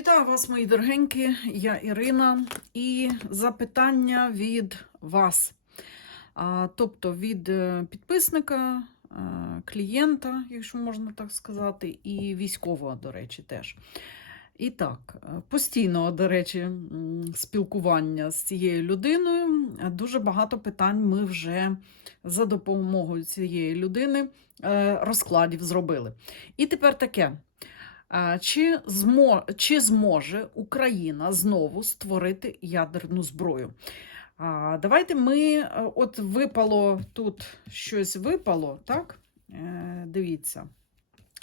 Вітаю вас, мої дорогенькі, я Ірина, і запитання від вас. Тобто від е, підписника, е, клієнта, якщо можна так сказати, і військового, до речі, теж. І так, е, постійного, до речі, спілкування з цією людиною. Дуже багато питань ми вже за допомогою цієї людини розкладів зробили. І тепер таке. Чи, змо, чи зможе Україна знову створити ядерну зброю? Давайте ми, е, от випало тут щось випало, так? Е, Дивіться.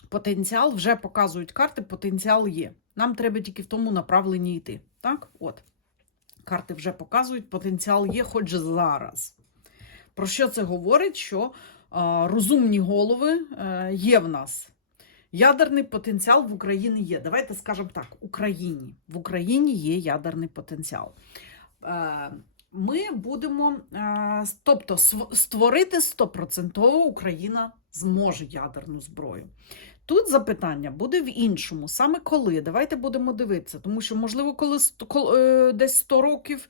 Потенціал вже показують карти, потенціал є. Нам треба тільки в тому направленні йти. Так? От. Карти вже показують, потенціал є, хоч зараз. Про що це говорить? Що розумні голови е, є в нас. Ядерний потенціал в Україні є. Давайте скажемо так: Україні. В Україні є ядерний потенціал. Е, Ми будемо, е, тобто створити 100% Україна зможе ядерну зброю. Тут запитання буде в іншому. Саме коли? Давайте будемо дивитися, тому що, можливо, коли е, десь 100 років,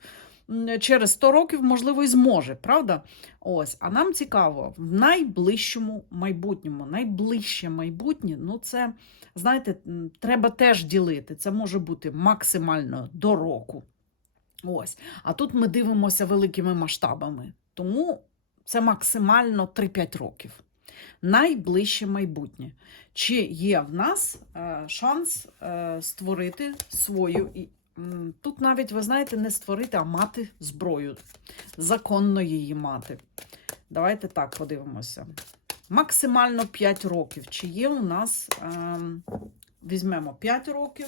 через 100 років, можливо, і зможе, правда? Ось, а нам цікаво, в найближчому майбутньому, найближче майбутнє, ну це, знаєте, треба теж ділити. Це може бути максимально до року. Ось. А тут ми дивимося великими масштабами. Тому це максимально 3-5 років. Найближче майбутнє. Чи є в нас е, шанс е, створити свою. Тут навіть, ви знаєте, не створити, а мати зброю. Законно її мати. Давайте так подивимося. Максимально 5 років. Чи є у нас, ем, візьмемо 5 років,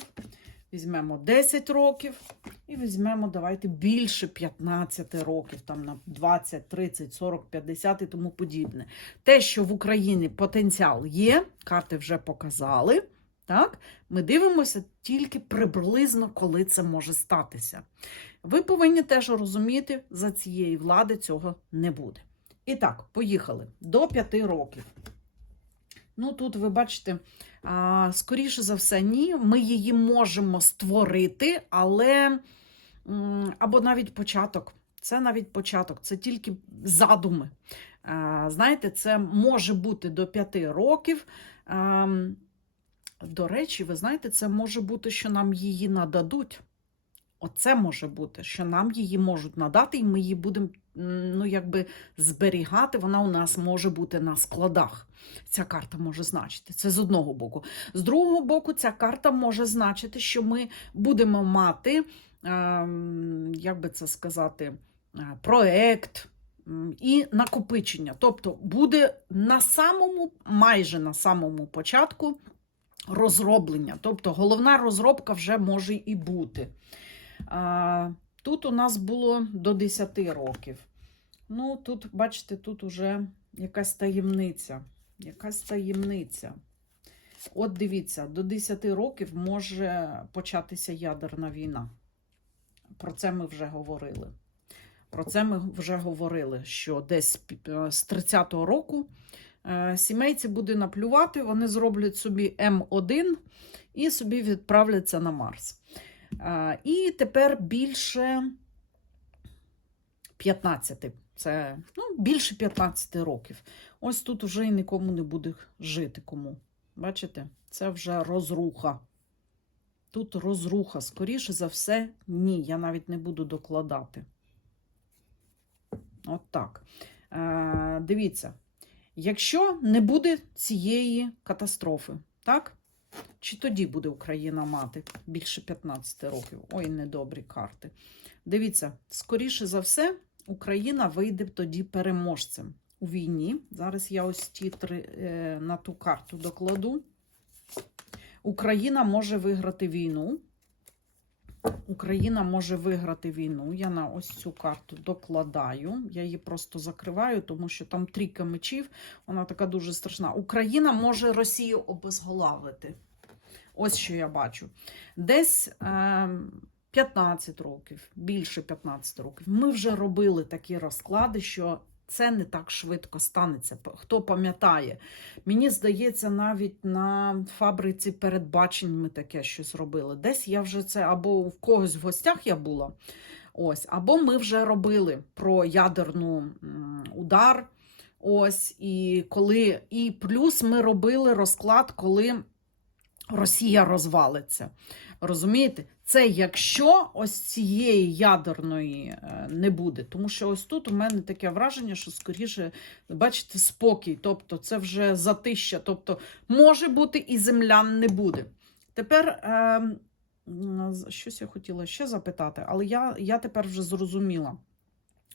візьмемо 10 років і візьмемо, давайте, більше 15 років, там на 20, 30, 40, 50 і тому подібне. Те, що в Україні потенціал є, карти вже показали. Так, ми дивимося тільки приблизно, коли це може статися. Ви повинні теж розуміти, за цієї влади цього не буде. І так, поїхали до 5 років. Ну, тут ви бачите, скоріше за все, ні. Ми її можемо створити, але або навіть початок. Це навіть початок, це тільки задуми. Знаєте, це може бути до 5 років. До речі, ви знаєте, це може бути, що нам її нададуть. Оце може бути, що нам її можуть надати, і ми її будемо ну, якби зберігати. Вона у нас може бути на складах. Ця карта може значити. Це з одного боку. З другого боку, ця карта може значити, що ми будемо мати, ем, як би це сказати, е, проект. І накопичення. Тобто буде на самому, майже на самому початку розроблення. Тобто головна розробка вже може і бути. Тут у нас було до 10 років. Ну, тут, бачите, тут уже якась таємниця. Якась таємниця. От дивіться, до 10 років може початися ядерна війна. Про це ми вже говорили. Про це ми вже говорили, що десь з 30-го року е, сімейці буде наплювати, вони зроблять собі М1 і собі відправляться на Марс. Е, І тепер більше 15. Це ну, більше 15 років. Ось тут вже і нікому не буде жити кому. Бачите? Це вже розруха. Тут розруха. Скоріше за все, ні. Я навіть не буду докладати. От так. Е, дивіться, якщо не буде цієї катастрофи, так? Чи тоді буде Україна мати більше 15 років? Ой, недобрі карти. Дивіться, скоріше за все, Україна вийде тоді переможцем у війні. Зараз я ось ті три е, на ту карту докладу. Україна може виграти війну. Україна може виграти війну. Я на ось цю карту докладаю. Я її просто закриваю, тому що там трійка мечів, вона така дуже страшна. Україна може Росію обезголавити. Ось що я бачу. Десь е, 15 років, більше 15 років. Ми вже робили такі розклади, що це не так швидко станеться. Хто пам'ятає, мені здається, навіть на фабриці передбачень ми таке щось робили. Десь я вже це або в когось в гостях я була. Ось, або ми вже робили про ядерну удар. Ось, і коли, і плюс ми робили розклад, коли Росія розвалиться. Розумієте? Це якщо ось цієї ядерної е, не буде. Тому що ось тут у мене таке враження, що скоріше, бачите, спокій. Тобто це вже затища. Тобто може бути і землян не буде. Тепер е, щось я хотіла ще запитати, але я, я тепер вже зрозуміла,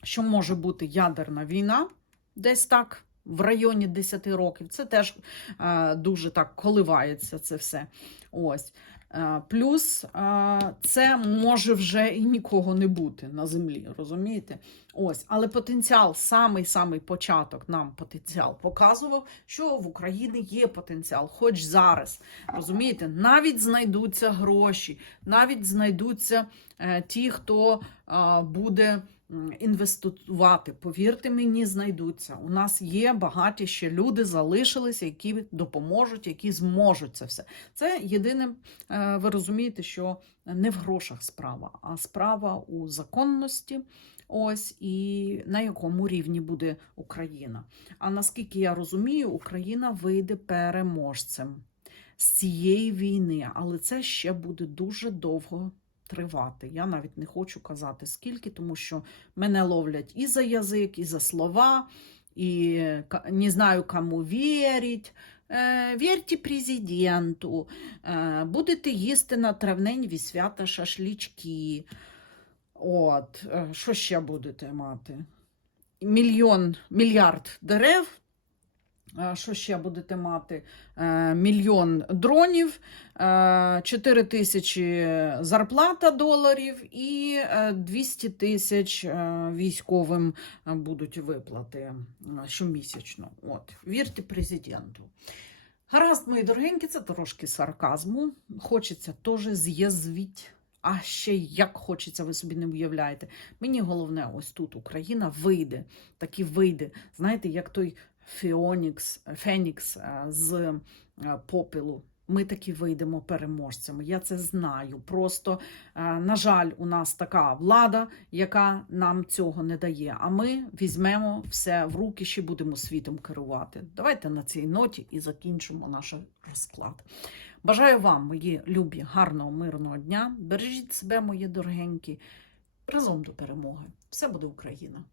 що може бути ядерна війна десь так. В районі 10 років це теж е, дуже так коливається це все. Ось. Е, Плюс е, це може вже і нікого не бути на землі, розумієте? Ось, але потенціал, самий самий початок нам потенціал показував, що в Україні є потенціал, хоч зараз. Розумієте, навіть знайдуться гроші, навіть знайдуться е, ті, хто буде інвестувати. Повірте мені, знайдуться. У нас є багаті ще люди, залишилися, які допоможуть, які зможуть це все. Це єдине, е, ви розумієте, що не в грошах справа, а справа у законності. Ось і на якому рівні буде Україна. А наскільки я розумію, Україна вийде переможцем з цієї війни, але це ще буде дуже довго тривати. Я навіть не хочу казати скільки, тому що мене ловлять і за язик, і за слова, і не знаю, кому вірить. Е, Вірте президенту, е, будете їсти на травневі свята шашлічки. От, е, що ще будете мати? Мільйон, мільярд дерев. Е, Що ще будете мати? Е, Мільйон дронів, 4 тисячі зарплата доларів і е, 200 тисяч е, військовим е, будуть виплати е, щомісячно. От, вірте президенту. Гаразд, мої дорогенькі, це трошки сарказму. Хочеться теж з'язвіть. А ще як хочеться, ви собі не уявляєте. Мені головне, ось тут Україна вийде, таки вийде. Знаєте, як той Феонікс, Фенікс е, з е, попелу. Ми таки вийдемо переможцями. Я це знаю. Просто, е, на жаль, у нас така влада, яка нам цього не дає. А ми візьмемо все в руки, ще будемо світом керувати. Давайте на цій ноті і закінчимо наш розклад. Бажаю вам, мої любі, гарного, мирного дня. Бережіть себе, мої дорогенькі. Разом до перемоги. Все буде Україна!